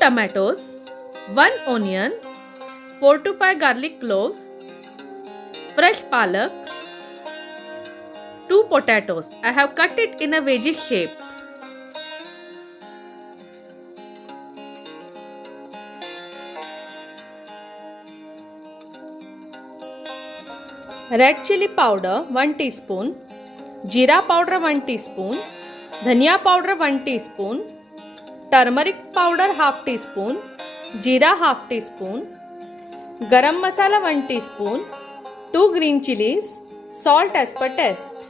tomatoes, 1 onion, 4 to 5 garlic cloves, fresh palak, 2 potatoes. I have cut it in a veggie shape. Red chilli powder 1 teaspoon, Jeera powder 1 teaspoon, Dhaniya powder 1 teaspoon, Turmeric powder half teaspoon, Jeera half teaspoon, Garam Masala 1 teaspoon, 2 green chillies, salt as per taste.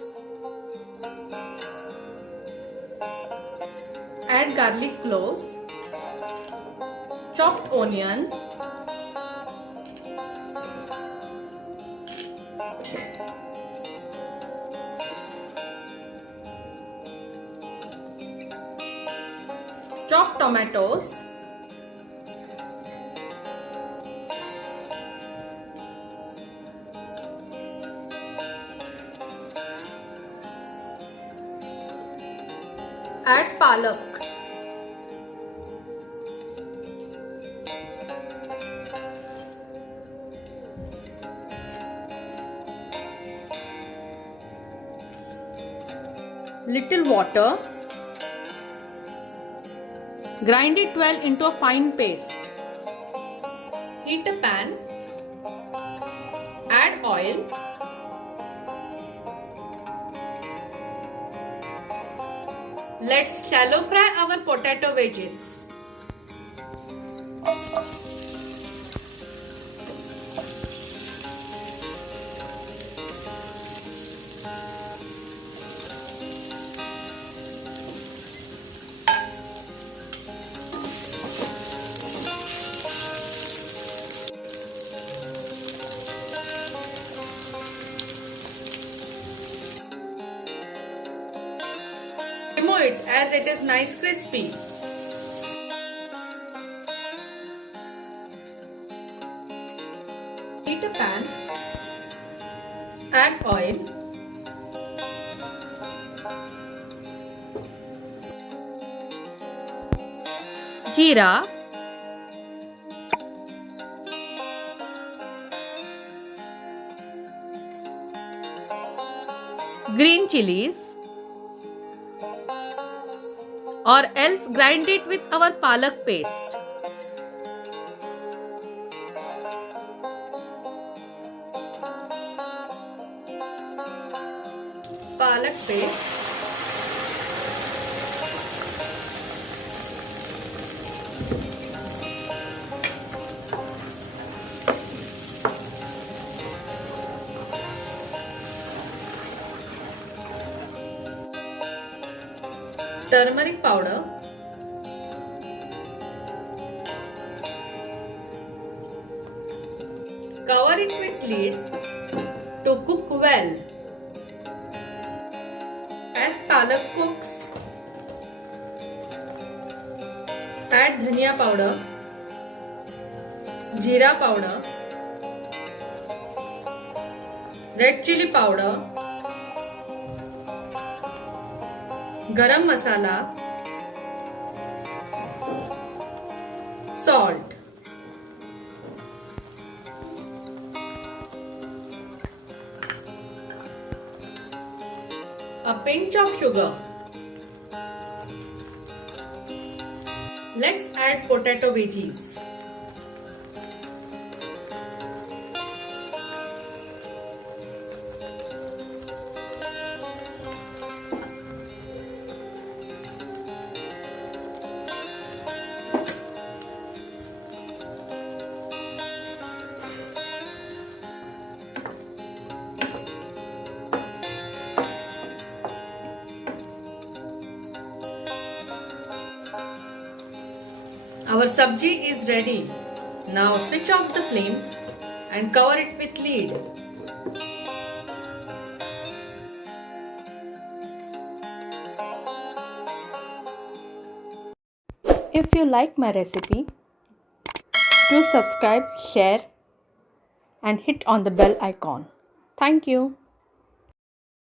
Add garlic cloves, chopped onion, chopped tomatoes, add palak, little water, grind it well into a fine paste. Heat a pan, add oil, let's shallow fry our potato veggies. Remove it as it is nice crispy. Heat a pan, add oil, jeera, green chillies, or else grind it with our palak paste. Palak paste, turmeric powder, cover it with lid to cook well. As palak cooks, add dhaniya powder, jeera powder, red chilli powder, garam masala, salt. A pinch of sugar. Let's add potato veggies. Our sabji is ready. Now switch off the flame and cover it with lid. If you like my recipe, do subscribe, share and hit on the bell icon. Thank you.